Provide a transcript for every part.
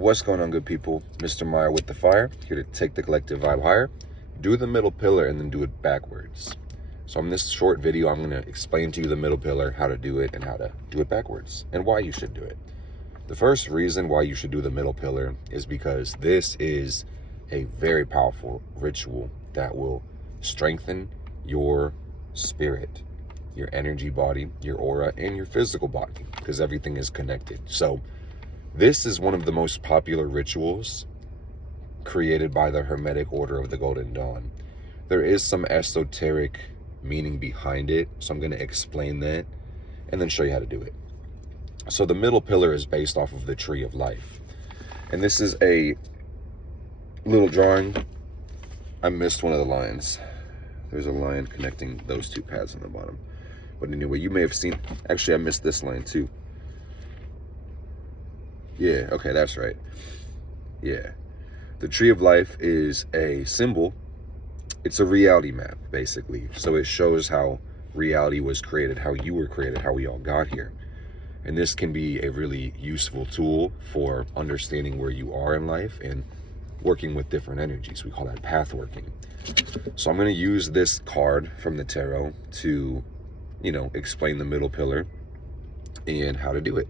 What's going on, good people? Mr. Meyer with the fire, here to take the collective vibe higher. Do the middle pillar and then do it backwards. So in this short video, I'm going to explain to you the middle pillar, how to do it, and how to do it backwards, and why you should do it. The first reason why you should do the middle pillar is because this is a very powerful ritual that will strengthen your spirit, your energy body, your aura, and your physical body, because everything is connected. So this is one of the most popular rituals created by the Hermetic Order of the Golden Dawn. There is some esoteric meaning behind it, so I'm going to explain that and then show you how to do it. So the middle pillar is based off of the Tree of Life. And this is a little drawing. I missed one of the lines. There's a line connecting those two paths on the bottom. But anyway, you may have seen, actually I missed this line too. Yeah, okay, that's right. Yeah. The Tree of Life is a symbol. It's a reality map, basically. So it shows how reality was created, how you were created, how we all got here. And this can be a really useful tool for understanding where you are in life and working with different energies. We call that path working. So I'm going to use this card from the tarot to, explain the middle pillar and how to do it.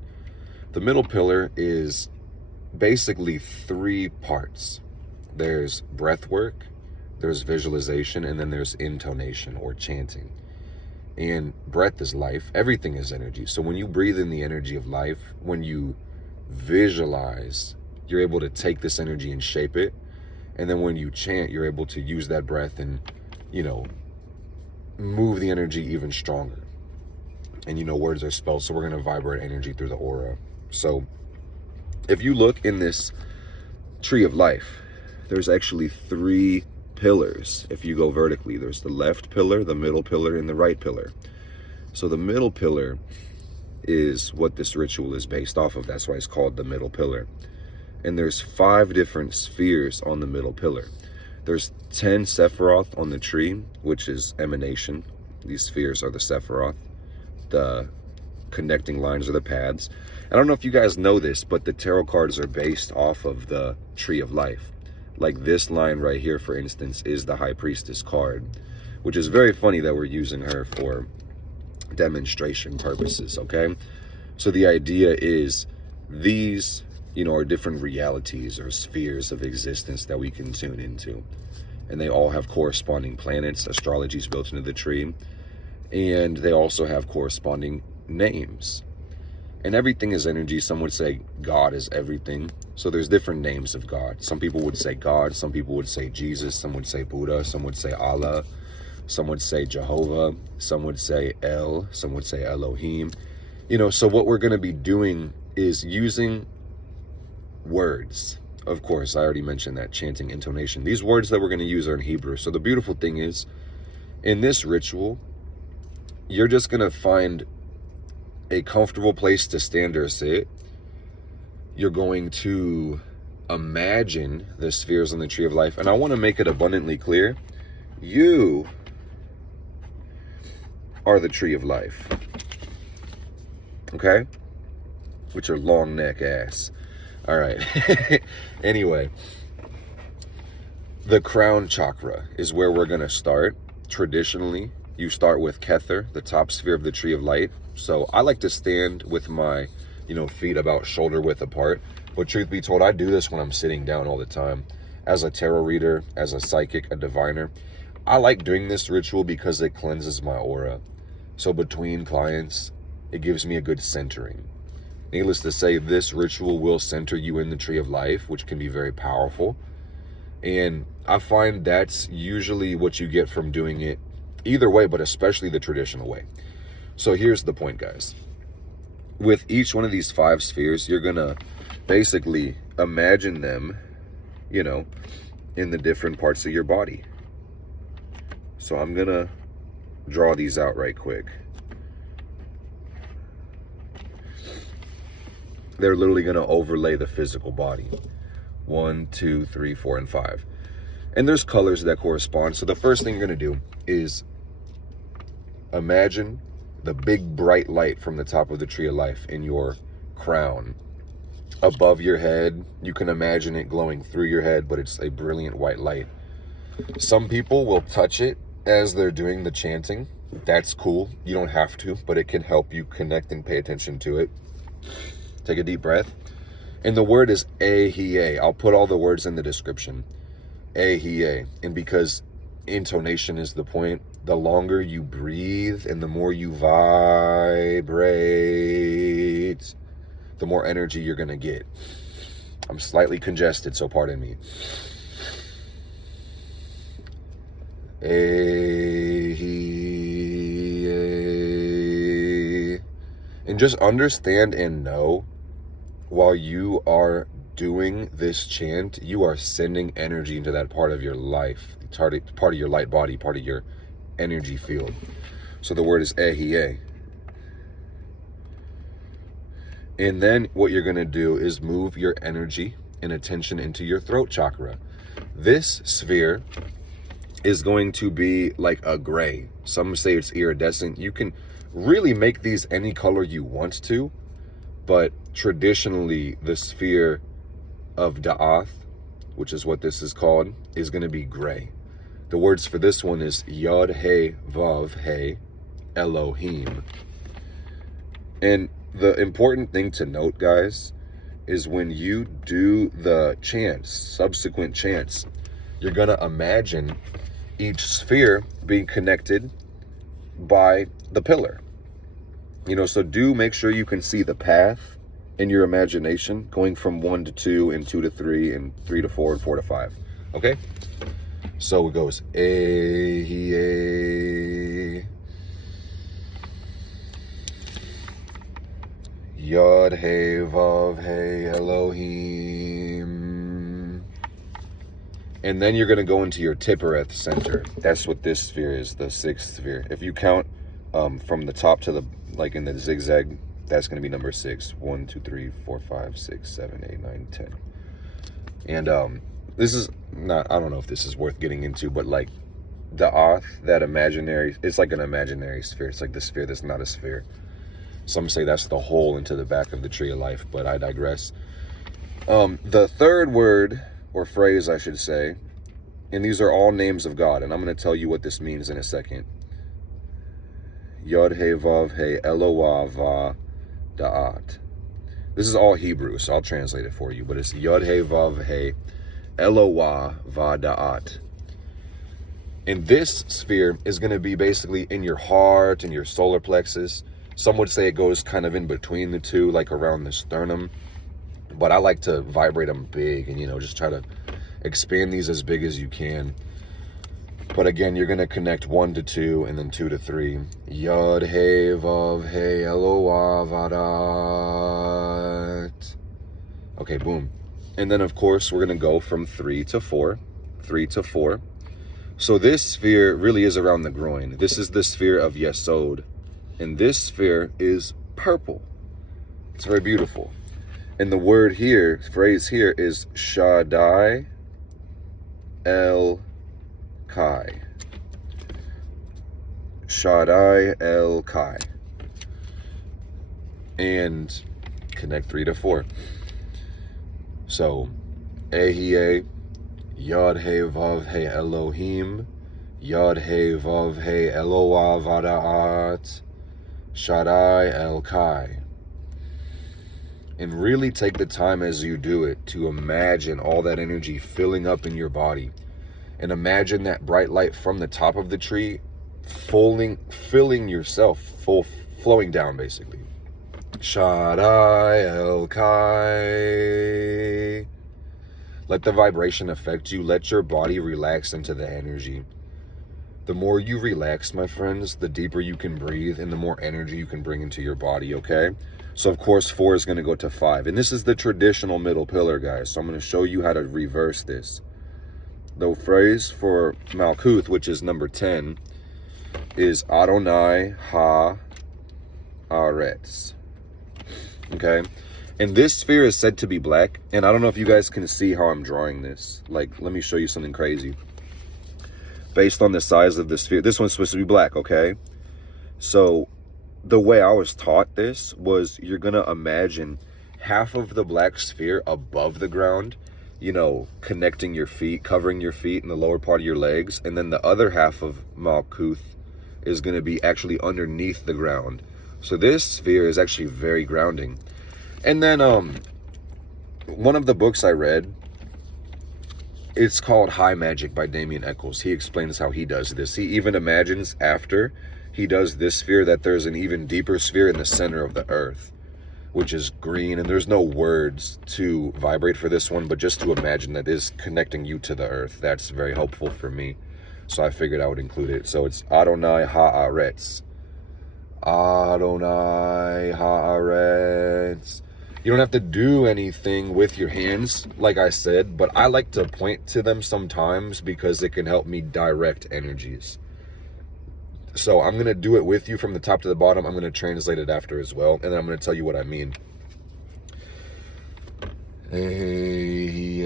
The middle pillar is basically 3 parts. There's breath work, there's visualization, and then there's intonation or chanting. And breath is life. Everything is energy. So when you breathe in the energy of life, when you visualize, you're able to take this energy and shape it. And then when you chant, you're able to use that breath and, move the energy even stronger. And words are spelled, so we're going to vibrate energy through the aura. So if you look in this Tree of Life, there's actually 3 pillars. If you go vertically, there's the left pillar, the middle pillar, and the right pillar. So the middle pillar is what this ritual is based off of. That's why it's called the middle pillar. And there's 5 different spheres on the middle pillar. There's 10 Sephiroth on the tree, which is emanation. These spheres are the Sephiroth. The connecting lines are the paths. I don't know if you guys know this, but the tarot cards are based off of the Tree of Life. Like this line right here, for instance, is the High Priestess card, which is very funny that we're using her for demonstration purposes, okay? So the idea is these, are different realities or spheres of existence that we can tune into. And they all have corresponding planets. Astrology is built into the tree. And they also have corresponding names. And everything is energy. Some would say God is everything. So there's different names of God. Some people would say God. Some people would say Jesus. Some would say Buddha. Some would say Allah. Some would say Jehovah. Some would say El. Some would say Elohim. So what we're going to be doing is using words. Of course, I already mentioned that, chanting, intonation. These words that we're going to use are in Hebrew. So the beautiful thing is, in this ritual, you're just going to find a comfortable place to stand or sit. You're going to imagine the spheres on the Tree of Life. And I want to make it abundantly clear. You are the Tree of Life. Okay? With your long neck ass. All right. Anyway, the crown chakra is where we're going to start. Traditionally, you start with Kether, the top sphere of the Tree of Light. So I like to stand with my, feet about shoulder width apart. But truth be told, I do this when I'm sitting down all the time. As a tarot reader, as a psychic, a diviner, I like doing this ritual because it cleanses my aura. So between clients, it gives me a good centering. Needless to say, this ritual will center you in the Tree of Life, which can be very powerful. And I find that's usually what you get from doing it either way, but especially the traditional way. So here's the point, guys. With each one of these 5 spheres, you're going to basically imagine them, in the different parts of your body. So I'm going to draw these out right quick. They're literally going to overlay the physical body. 1, 2, 3, 4, and 5. And there's colors that correspond. So the first thing you're going to do is imagine the big bright light from the top of the Tree of Life in your crown. above your head. You can imagine it glowing through your head, but it's a brilliant white light. Some people will touch it as they're doing the chanting. That's cool. You don't have to, but it can help you connect and pay attention to it. Take a deep breath. And the word is EHEIEH. I'll put all the words in the description. EHEIEH. And because intonation is the point, the longer you breathe and the more you vibrate, the more energy you're going to get. I'm slightly congested, so pardon me. EHEIEH. And just understand and know, while you are doing this chant, you are sending energy into that part of your life, part of your light body, part of your energy field. So the word is EHEIEH. And then what you're going to do is move your energy and attention into your throat chakra. This sphere is going to be like a gray. Some say it's iridescent. You can really make these any color you want to, but traditionally the sphere of Da'ath, which is what this is called, is going to be gray. The words for this one is YHVH, ELOHIM. And the important thing to note, guys, is when you do the chants, subsequent chants, you're going to imagine each sphere being connected by the pillar. You know, so do make sure you can see the path in your imagination, going from 1 to 2 and 2 to 3 and 3 to 4 and 4 to 5. Okay? So it goes EHEIEH, YHVH, Elohim. And then you're going to go into your Tippereth center. That's what this sphere is, the 6th sphere. If you count from the top to the, like in the zigzag, that's going to be number 6. 1, 2, 3, 4, 5, 6, 7, 8, 9, 10. And this is not, I don't know if this is worth getting into, but like Da'ath, that imaginary, it's like an imaginary sphere. It's like the sphere that's not a sphere. Some say that's the hole into the back of the tree of life, but I digress. The third word, or phrase I should say, and these are all names of God, and I'm going to tell you what this means in a second. YHVH, ELOAH, Da'at. This is all Hebrew, so I'll translate it for you, but it's YHVH, ELOAH, Da'at. And this sphere is going to be basically in your heart and your solar plexus. Some would say it goes kind of in between the two, like around the sternum. But I like to vibrate them big and, you know, just try to expand these as big as you can. But again, you're going to connect 1 to 2 and then 2 to 3. YHVH, ELOAH, Da'at. Okay, boom. And then, of course, we're going to go from 3 to 4. 3 to 4. So this sphere really is around the groin. This is the sphere of Yesod. And this sphere is purple. It's very beautiful. And the word here, phrase here, is SHADDAI El Kai. SHADDAI El Kai. And connect 3 to 4. So, EHEIEH, YHVH, Elohim, YHVH, ELOAH, Da'at, SHADDAI El Kai. And really take the time as you do it to imagine all that energy filling up in your body. And imagine that bright light from the top of the tree filling yourself, flowing down basically. SHADDAI El Kai. Let the vibration affect you. Let your body relax into the energy. The more you relax, my friends, the deeper you can breathe and the more energy you can bring into your body, okay? So, of course, 4 is going to go to 5. And this is the traditional middle pillar, guys. So I'm going to show you how to reverse this. The phrase for Malkuth, which is number 10, is ADONAI Ha ARETZ. Okay? And this sphere is said to be black. And I don't know if you guys can see how I'm drawing this. Like, let me show you something crazy. Based on the size of the sphere, this one's supposed to be black, okay? So the way I was taught this was you're going to imagine half of the black sphere above the ground, you know, connecting your feet, covering your feet and the lower part of your legs. And then the other half of Malkuth is going to be actually underneath the ground. So this sphere is actually very grounding. And then one of the books I read, it's called High Magic by Damien Eccles. He explains how he does this. He even imagines after he does this sphere that there's an even deeper sphere in the center of the earth, which is green, and there's no words to vibrate for this one, but just to imagine that is connecting you to the earth. That's very helpful for me, so I figured I would include it. So it's Adonai ARETZ. Adonai ARETZ. You don't have to do anything with your hands, like I said, but I like to point to them sometimes because it can help me direct energies. So I'm going to do it with you from the top to the bottom. I'm going to translate it after as well, and then I'm going to tell you what I mean. EHEIEH.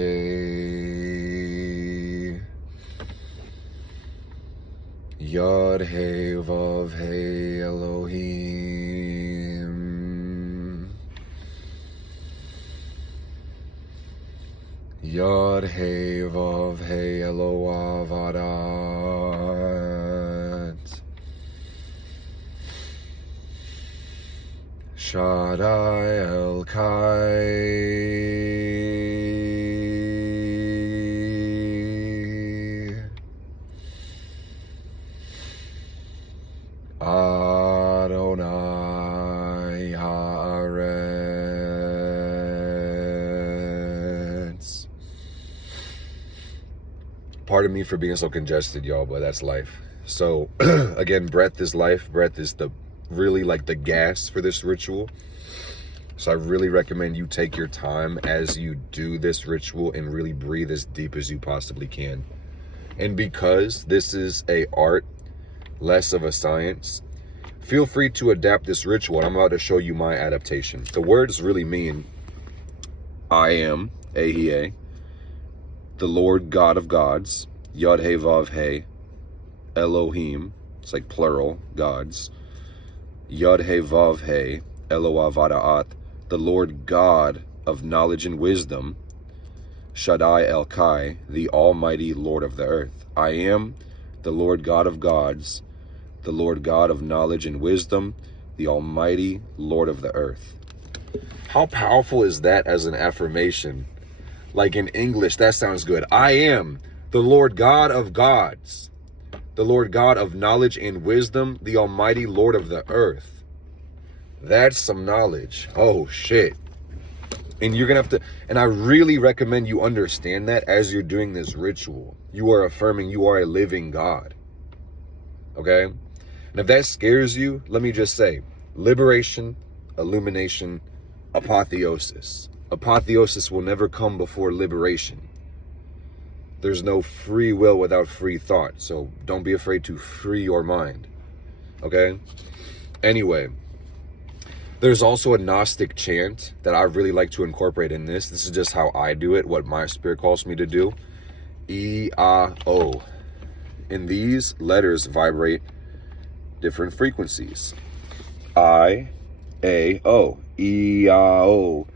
YHVH Elohim. YHVH ELOAH. Shaddai Adonai ARETZ. Pardon me for being so congested, y'all, but that's life. So again, breath is life. Breath is the really like the gas for this ritual. So I really recommend you take your time as you do this ritual and really breathe as deep as you possibly can. And because this is a art, less of a science, feel free to adapt this ritual. I'm about to show you my adaptation. The words really mean I am EHEIEH, the Lord God of gods, YHVH Elohim, it's like plural gods, YHVH ELOAH, the Lord God of knowledge and wisdom, SHADDAI Elkai, the Almighty Lord of the earth. I am the Lord God of gods, the Lord God of knowledge and wisdom, the Almighty Lord of the earth. How powerful is that as an affirmation? Like in English, that sounds good. I am the Lord God of gods, the Lord God of knowledge and wisdom, the Almighty Lord of the earth. That's some knowledge. Oh, shit. And you're going to have to, and I really recommend you understand that as you're doing this ritual. You are affirming you are a living God. Okay? And if that scares you, let me just say, liberation, illumination, apotheosis. Apotheosis will never come before liberation. There's no free will without free thought. So don't be afraid to free your mind. Okay? Anyway, there's also a Gnostic chant that I really like to incorporate in this. This is just how I do it, what my spirit calls me to do. E-A-O. And these letters vibrate different frequencies. I-A-O. E-A-O.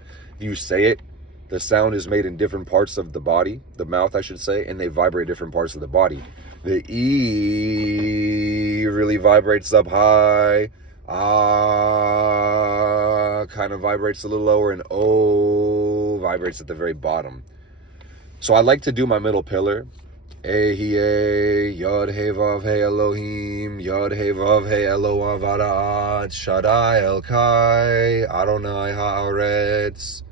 You say it, the sound is made in different parts of the body, the mouth I should say, and they vibrate different parts of the body. The E really vibrates up high. Ah kind of vibrates a little lower, and O vibrates at the very bottom. So I like to do my middle pillar. EHEIEH, YHVH Elohim, YHVH ELOAH, SHADDAI Elkai, Adonai ARETZ.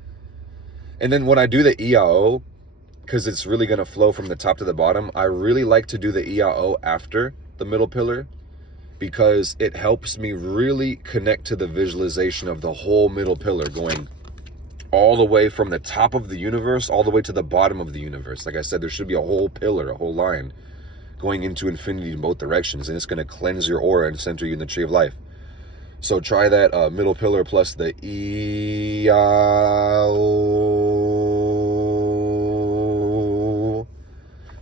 And then when I do the EAO, because it's really going to flow from the top to the bottom, I really like to do the EAO after the middle pillar, because it helps me really connect to the visualization of the whole middle pillar, going all the way from the top of the universe all the way to the bottom of the universe. Like I said, there should be a whole pillar, a whole line going into infinity in both directions, and it's going to cleanse your aura and center you in the tree of life. So try that middle pillar plus the EAO.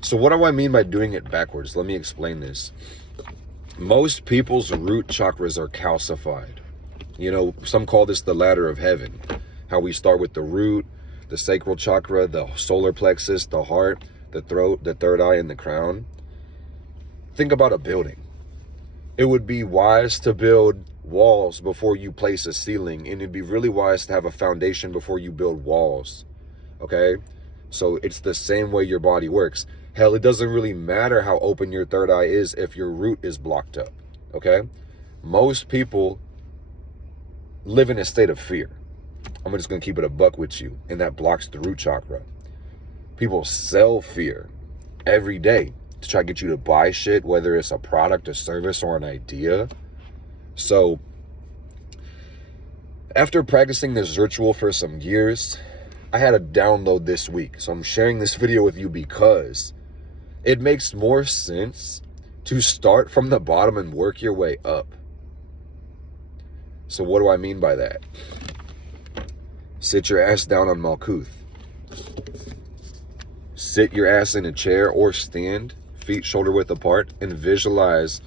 So what do I mean by doing it backwards? Let me explain this. Most people's root chakras are calcified. You know, some call this the ladder of heaven. How we start with the root, the sacral chakra, the solar plexus, the heart, the throat, the third eye, and the crown. Think about a building. It would be wise to build walls before you place a ceiling, and it'd be really wise to have a foundation before you build walls. Okay? So it's the same way your body works. Hell, it doesn't really matter how open your third eye is if your root is blocked up. Okay? Most people live in a state of fear. I'm just going to keep it a buck with you. And that blocks the root chakra. People sell fear every day to try to get you to buy shit, whether it's a product, a service, or an idea. So after practicing this ritual for some years, I had a download this week. So I'm sharing this video with you because it makes more sense to start from the bottom and work your way up. So what do I mean by that? Sit your ass down on Malkuth. Sit your ass in a chair or stand, feet shoulder width apart, and visualize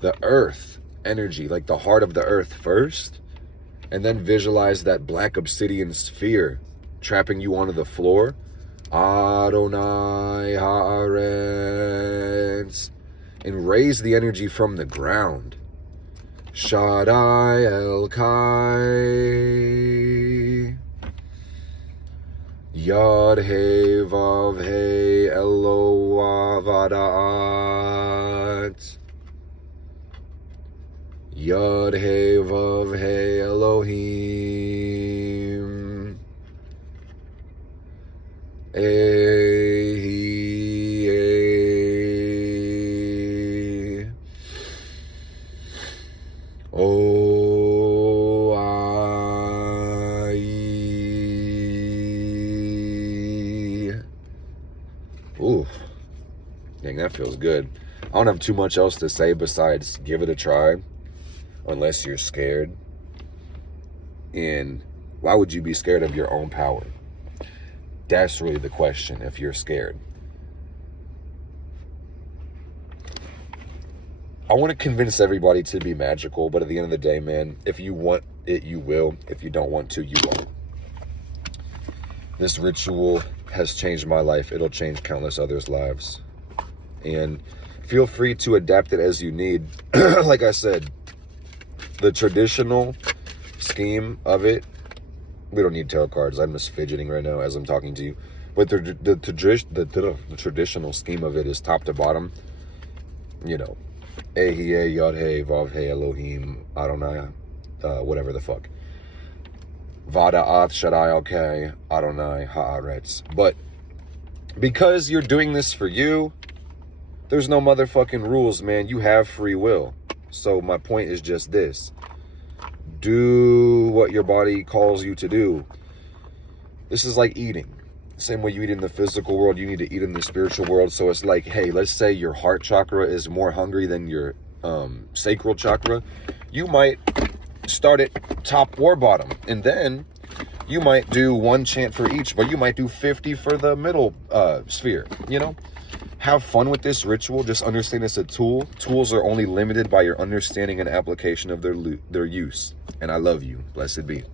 the earth energy, like the heart of the earth first, and then visualize that black obsidian sphere trapping you onto the floor. Adonai ARETZ. And raise the energy from the ground. SHADDAI ELOHIM. YHVH ELOAH VADAAT. YHVH ELOHIM. EHEIEH. Ooh, dang, that feels good. I don't have too much else to say besides give it a try, unless you're scared. And why would you be scared of your own power? That's really the question, if you're scared. I want to convince everybody to be magical, but at the end of the day, man, if you want it, you will. If you don't want to, you won't. This ritual has changed my life. It'll change countless others' lives. And feel free to adapt it as you need. Like I said, the traditional scheme of it, we don't need tarot cards. I'm just fidgeting right now as I'm talking to you. But the traditional scheme of it is top to bottom. You know, EHEIEH, YHVH, Elohim, Adonai, whatever the fuck. VADAAT, SHADDAI, okay, ADONAI, ARETZ. But because you're doing this for you, there's no motherfucking rules, man. You have free will. So my point is just this. Do what your body calls you to do. This is like eating. Same way you eat in the physical world, you need to eat in the spiritual world. So it's like, hey, let's say your heart chakra is more hungry than your sacral chakra. You might start at top or bottom, and then you might do one chant for each, but you might do 50 for the middle sphere. You know, have fun with this ritual. Just understand it's a tool. Tools are only limited by your understanding and application of their use. And I love you. Blessed be.